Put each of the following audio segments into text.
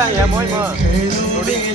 sang ya boy mơ. Rồi đi.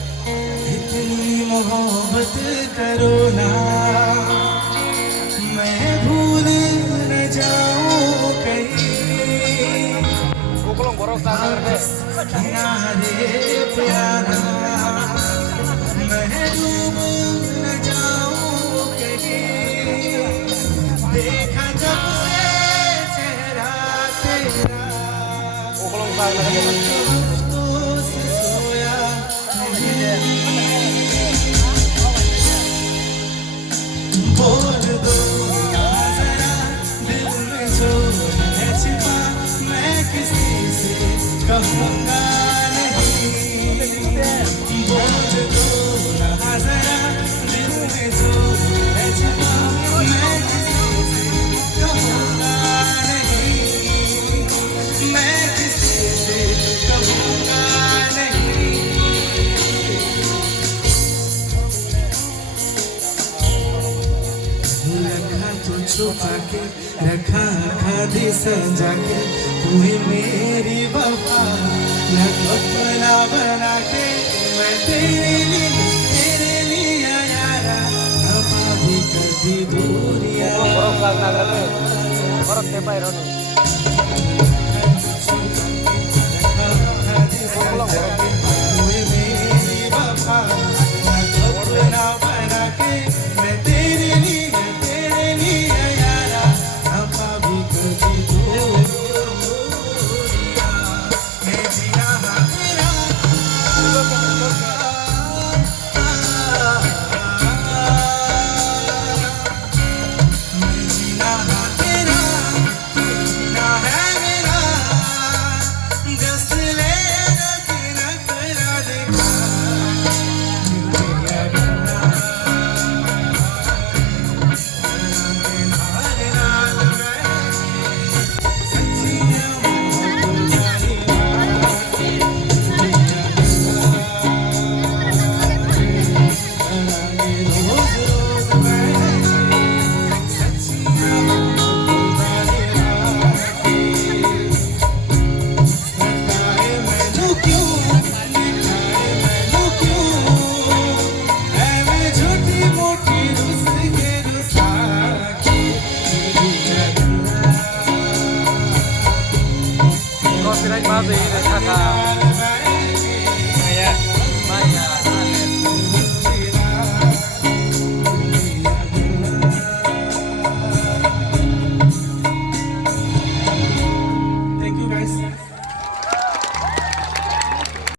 इतनी मोहब्बत करो ना मैं भूल न जाऊं कहीं किनारे प्यारा मैं डूब न जाऊं कहीं देखा जब से चेहरा तेरा बोल दो जरा दिल में जो है छिपा मैं किसी से कहूँगा नहीं बोल दो जरा दिल में जो है छिपा मैं किसी से कहूँगा नहीं मैं किसी से कहूँगा नहीं रखा तो छुपा के रखा खादी सजा के तू ही मेरी वफा न अपना बना के मैं तेरे लिए यारा हवा भी कभी दूरिया तू ही मेरी वफा न अपना बना के मैं तेरे लिए Copyright Bobby,